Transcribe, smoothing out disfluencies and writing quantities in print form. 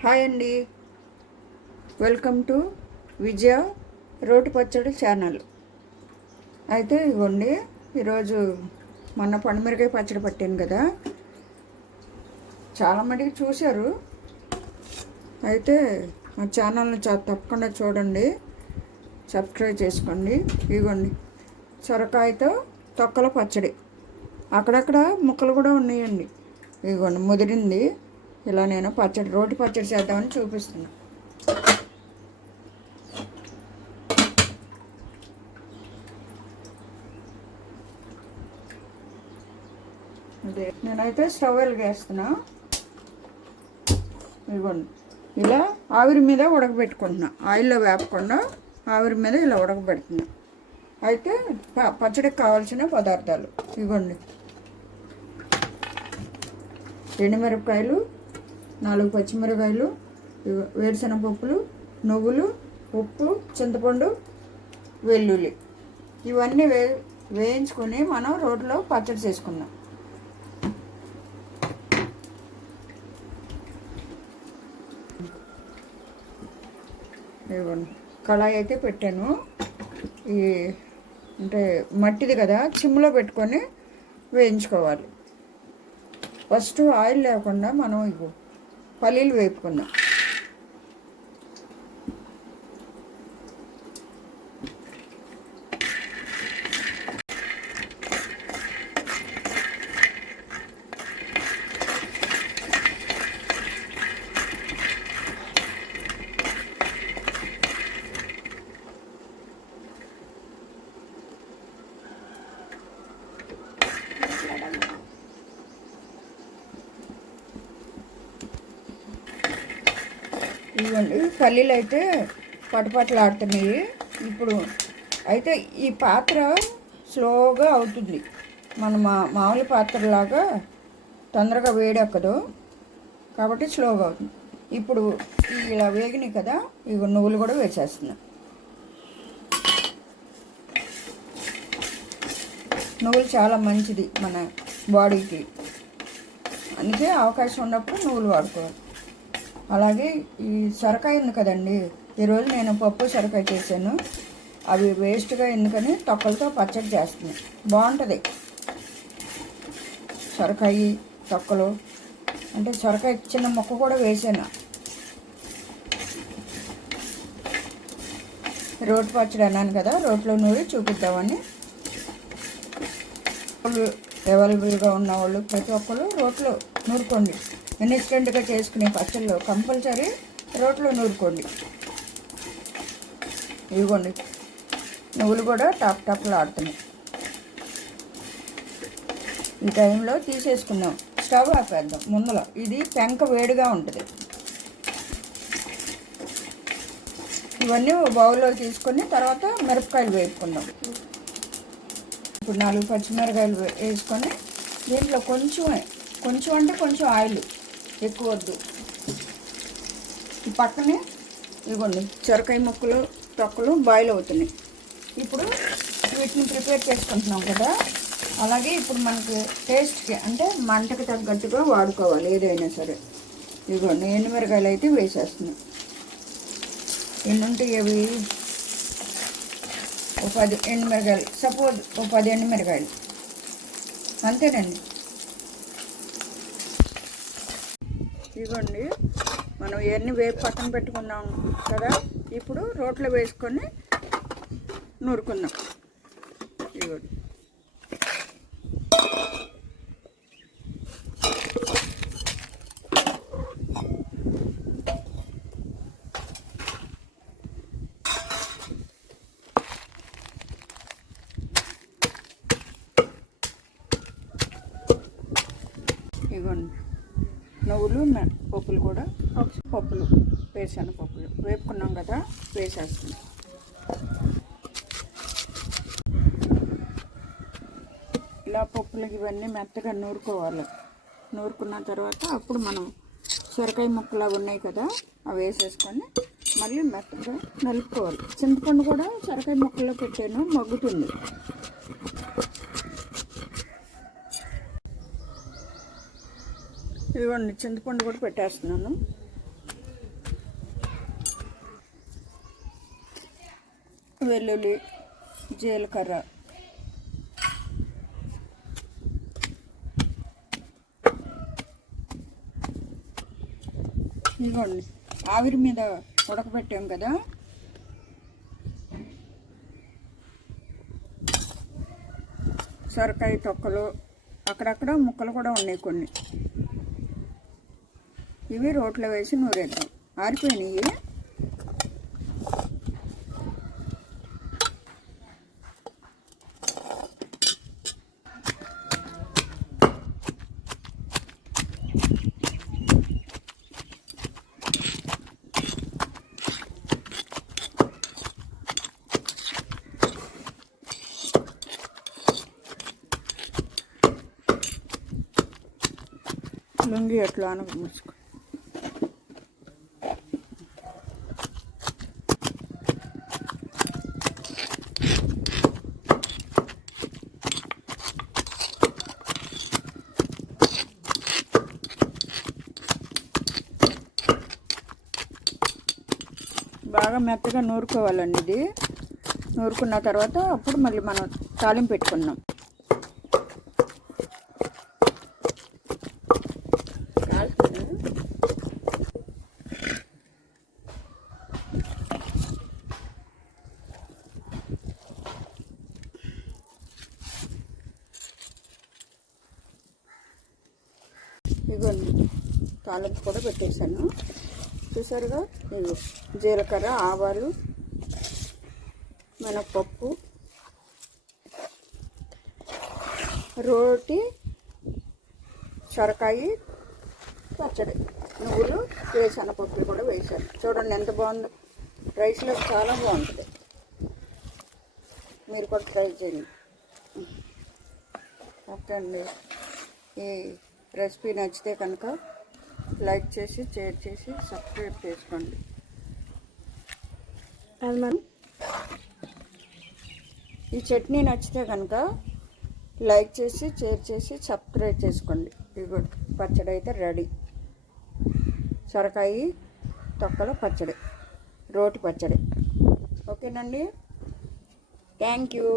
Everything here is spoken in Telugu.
హాయ్ అండి, వెల్కమ్ టు విజయ రోటి పచ్చడి ఛానల్. అయితే ఇవ్వండి, ఈరోజు మొన్న పండుమిరకాయ పచ్చడి పట్టాను కదా, చాలామందికి చూశారు. అయితే మా ఛానల్ని తప్పకుండా చూడండి, సబ్స్క్రైబ్ చేసుకోండి. ఇవ్వండి, సొరకాయతో తొక్కల పచ్చడి. అక్కడక్కడ ముక్కలు కూడా ఉన్నాయండి. ఇవ్వండి, ముదిరింది. ఇలా నేను రోటి పచ్చడి చేద్దామని చూపిస్తున్నా. అదే నేనైతే స్టవ్ వెలిగేస్తున్నా. ఇవ్వండి, ఇలా ఆవిరి మీద ఉడకబెట్టుకుంటున్నా. ఆయిల్లో వేపకుండా ఆవిరి మీద ఇలా ఉడకబెడుతున్నా. అయితే పచ్చడికి కావాల్సిన పదార్థాలు ఇవ్వండి: ఎండుమిరపకాయలు, 4 పచ్చిమిరపకాయలు, వేరుశనగ పప్పులు, నువ్వులు, ఉప్పు, చింతపండు, వెల్లుల్లి. ఇవన్నీ వేయించుకొని మనం రోట్లో పచ్చడి చేసుకుందాం. ఇవ్వండి, కళాయి అయితే పెట్టాను. ఈ అంటే మట్టిది కదా, చిమ్ములో పెట్టుకొని వేయించుకోవాలి. ఫస్ట్ ఆయిల్ లేకుండా మనం పల్లీలు వేపుకుందాం. ఇవ్వండి, పల్లీలు అయితే పటపటలాడుతున్నాయి. ఇప్పుడు అయితే ఈ పాత్ర స్లోగా అవుతుంది. మన మామూలు పాత్రలాగా తొందరగా వేడెక్కదు కాబట్టి స్లోగా అవుతుంది. ఇప్పుడు ఇలా వేగినాయి కదా, ఇవి నువ్వులు కూడా వేసేస్తున్నా. నువ్వులు చాలా మంచిది మన బాడీకి, అందుకే అవకాశం ఉన్నప్పుడు నువ్వులు వాడుకోవాలి. అలాగే ఈ సొరకాయ ఉంది కదండి, ఈరోజు నేను పప్పు సొరకాయ చేశాను. అవి వేస్ట్గా ఎందుకని తొక్కలతో పచ్చడి చేస్తున్నాను. బాగుంటుంది సొరకాయ తొక్కలు. అంటే సొరకాయ చిన్న ముక్క కూడా వేసాను. రోటి పచ్చడి అన్నాను కదా, రోట్లో నూరి చూపిద్దామని. అవైలబుల్గా ఉన్న వాళ్ళు ప్రతి ఒక్కరు రోట్లో నూరుకోండి. ఇన్స్టెంట్గా చేసుకునే పచ్చళ్ళు కంపల్సరీ రోట్లో నూరుకోండి. ఇవ్వండి, నువ్వులు కూడా టాప్లు ఆడుతున్నాయి. ఈ టైంలో తీసేసుకుందాం, స్టవ్ ఆపేద్దాం. ముందర ఇది పెంక వేడిగా ఉంటుంది. ఇవన్నీ బౌల్లో తీసుకొని తర్వాత మిరపకాయలు వేపుకుందాం. ఇప్పుడు 4 పచ్చిమిరపకాయలు వేసుకొని దీంట్లో కొంచెం అంటే కొంచెం ఆయిల్, ఎక్కువ వద్దు. ఈ పక్కనే ఇవ్వండి, సొరకాయ ముక్కలు తొక్కలు బాయిల్ అవుతున్నాయి. ఇప్పుడు వీటిని ప్రిపేర్ చేసుకుంటున్నాం కదా, అలాగే ఇప్పుడు మనకి టేస్ట్కి అంటే మంటకి తగ్గట్టుగా వాడుకోవాలి ఏదైనా సరే. ఇదిగోండి, ఎండుమిరకాయలు అయితే వేసేస్తున్నాయి. ఎన్నుంటాయి అవి? 10 ఎండుమిరకాయలు, సపోజ్ 10 ఎండుమిరకాయలు అంతేనండి. ఇదిగోండి, మనం ఇవన్నీ వేపు పక్కన పెట్టుకున్నాం కదా, ఇప్పుడు రోట్లో వేసుకొని నూరుకుందాం. ఇదిగోండి, ఇదిగోండి నువ్వులు పప్పులు కూడా పప్పులు వేసాను. పప్పులు వేపుకున్నాం కదా, వేసేస్తున్నాం. ఇలా పప్పులు ఇవన్నీ మెత్తగా నూరుకోవాలి. నూరుకున్న తర్వాత అప్పుడు మనం సొరకాయ ముక్కలు అవి ఉన్నాయి కదా, అవి వేసేసుకొని మళ్ళీ మెత్తగా నలుపుకోవాలి. చింతపండు కూడా సొరకాయ ముక్కల్లో పెట్టాను, మగ్గుతుంది. ఇదిగోండి చింతపండు కూడా పెట్టేస్తున్నాను. వెల్లుల్లి, జీలకర్ర, ఇదిగోండి ఆవిరి మీద ఉడకబెట్టాం కదా, సొరకాయ తొక్కలు అక్కడక్కడ ముక్కలు కూడా ఉన్నాయి కొన్ని. ఇవి రోట్లో వేసి నూరేద్దాం. ఆరిపోయినాయి. లుంగి ఎట్లా అనకు ముసుకు. బాగా మెత్తగా నూరుకోవాలండి. ఇది నూరుకున్న తర్వాత అప్పుడు మళ్ళీ మనం తాలింపు పెట్టుకున్నాం. ఇదిగోండి తాలింపు కూడా పెట్టేశాను చూసారుగా. ఇదిగో జీలకర్ర, ఆవాలు, మినపప్పు, రోటి, సొరకాయ పచ్చడి, నువ్వులు, వేరుశనగపప్పు కూడా వేసాను. చూడండి ఎంత బాగుందో. రైస్లో చాలా బాగుంటుంది. మీరు కూడా ట్రై చేయండి. ఓకే అండి. ఈ రెసిపీ నచ్చితే కనుక లైక్ చేసి, షేర్ చేసి, సబ్స్క్రైబ్ చేసుకోండి. ఈ చట్నీ నచ్చితే కనుక లైక్ చేసి, షేర్ చేసి, సబ్స్క్రైబ్ చేసుకోండి. ఇవి పచ్చడి అయితే రెడీ. సొరకాయ తొక్కల పచ్చడి, రోటి పచ్చడి. ఓకేనండి. Thank you.